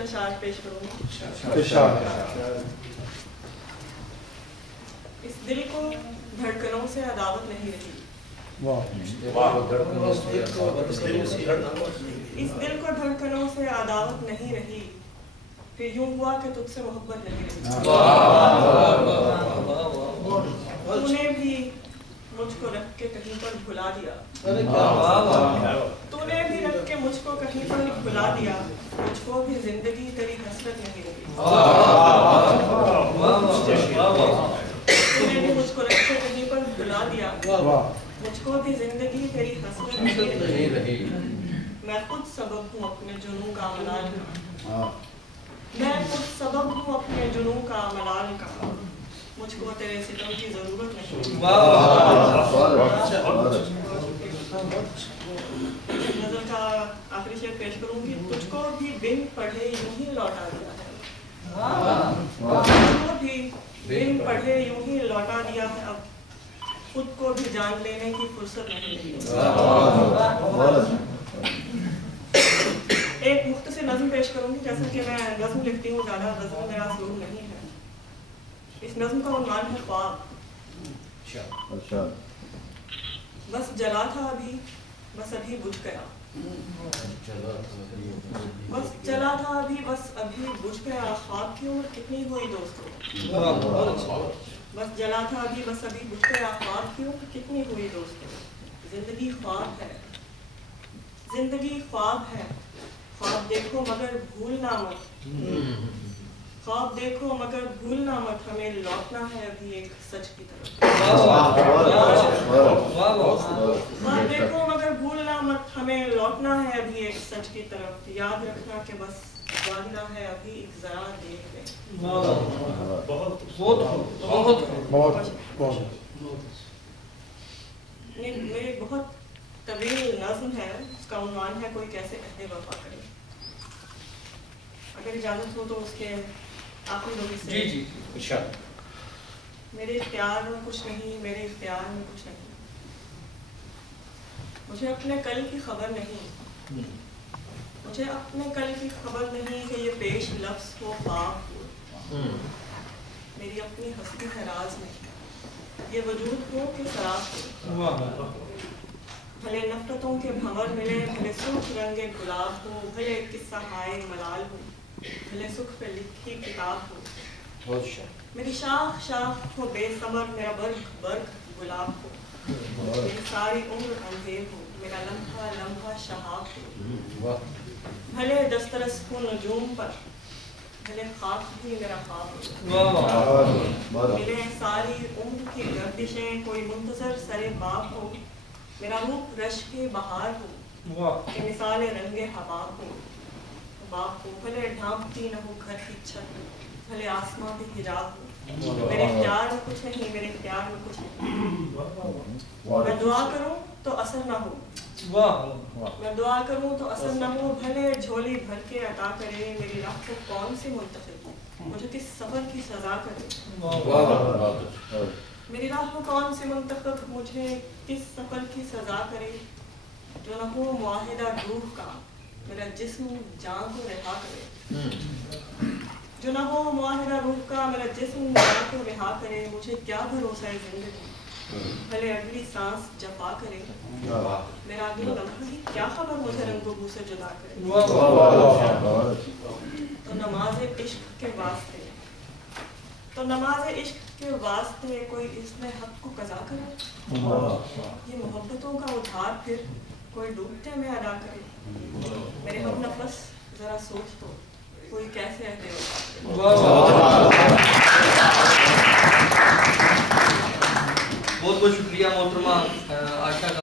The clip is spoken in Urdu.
چند اشعار پیش کروں گی. اس دل کو دھڑکنوں سے عداوت نہیں رہی. اس دل کو دھڑکنوں سے عداوت نہیں رہی, پھر یوں ہوا کہ تجھ سے محبت نہیں رہی. تو نے بھی مجھ کو رکھ کے کہیں پر بھلا دیا. تو نے بھی رکھ کے مجھ کو کہیں پر بھلا دیا, مجھ کو بھی زندگی تیری حسرت نہیں رہی. تو نے بھی مجھ کو رکھ کے کہیں پر بھلا دیا, مجھ کو بھی زندگی تیری حسرت نہیں رہی. میں خود سبب ہوں اپنے جنوں کا ملال کا, میں خود سبب ہوں اپنے جنوں کا ملال کا, مجھ کو تیرے ستم کی ضرورت نہیں. نظر کا آخری شعر پیش کروں گی. تجھ کو بھی بن پڑھے یوں ہی لوٹا دیا ہے, تجھ کو بھی بن پڑھے یوں ہی لوٹا دیا ہے, اب خود کو بھی جان لینے کی فرصت نہیں رہی. ایک مختصر نظم پیش کروں گی. جیسا کہ میں نظم لکھتی ہوں, زیادہ نظم میرا ضرور نہیں ہے. اس نظم کا عنوان ہے خواب. بس جلا تھا ابھی, بس ابھی بجھ گیا. بس جلا تھا ابھی, بس ابھی بجھ گیا. خواب کی عمر کتنی ہوئی دوستوں, بس جلا تھا ابھی, بس ابھی بجھ گیا. خواب کی عمر کتنی ہوئی دوستوں. زندگی خواب ہے, زندگی خواب ہے. خواب دیکھو مگر بھولنا مت, خواب دیکھو مگر بھولنا مت, ہمیں لوٹنا ہے ابھی ایک سچ کی طرف. خواب دیکھو مگر بھولنا مت, ہمیں لوٹنا ہے ابھی ایک سچ کی طرف. یاد رکھنا کہ بس جاننا ہے ابھی ایک ذرا دیکھ لیں. میری بہت طویل نظم ہے, اس کا عنوان ہے کوئی کیسے عہد وفا کرے. اگر اجازت ہو تو اس کے آخری دو حصے. میرے اختیار میں کچھ نہیں, میرے اختیار میں کچھ نہیں. مجھے اپنے کل کی خبر نہیں, مجھے اپنے کل کی خبر نہیں کہ یہ پیش لفظ ہو خواب ہو. میری اپنی ہستی ہے راز میں, یہ وجود ہو کہ سراپ ہو. بھلے نفرتوں کے بھنور ملے, بھلے سرخ رنگ گلاب ہو, بھلے قصہ ہائے ملال ہو, بھلے سکھ پہ لکھی کتاب ہو. میری شاخ شاخ ہو بے ثمر, میرا برگ برگ گلاب ہو. میری ساری عمر اندھیر ہو, میرا لمحہ لمحہ شہاب ہو. بھلے دسترس ہو نجوم پر, بھلے خاک بھی میرا خواب ہو. ملے ساری عمر کی گردشیں, کوئی منتظر سرے باغ ہو. میرا روپ رش کے بہار ہو, کہ مثال رنگ حباب ہو. باپ ہو بھلے ڈھانپتی نہ ہو گھر کی چھت, بھلے آسمان بھی حجاب ہو. میرے اختیار میں کچھ نہیں, میرے اختیار میں کچھ نہیں. میں دعا کروں تو اثر نہ ہو, میں دعا کروں تو اثر نہ ہو. بھلے جھولی بھر کے عطا کرے, میری راہ کو کون سی منتخب, مجھے کس سفر کی سزا کرے. میری راہ کو کون سی منتخب, مجھے کس سفر کی سزا کرے. جو نہ ہو معاہدہ روح کا, میرا جسم جان کو رہا کرے. جو نہ ہو معاہدہ روح کا, میرا جسم جان کو رہا کرے. مجھے کیا بھروسہ ہے زندگی, بھلے اگلی سانس جفا کرے. میرا اگلا لمحہ ہی کیا خبر مجھے رنگ و بو سے جدا کرے. تو نماز عشق کے واسطے, تو نماز عشق کے واسطے کوئی اس میں حق کو قضا کرے. یہ محبتوں کا ادھار پھر کوئی ڈوبتے میں ادا کرے. میرے ہم نفس ذرا سوچ تو, کوئی کیسے عہد وفا کرے. بہت بہت شکریہ محترمہ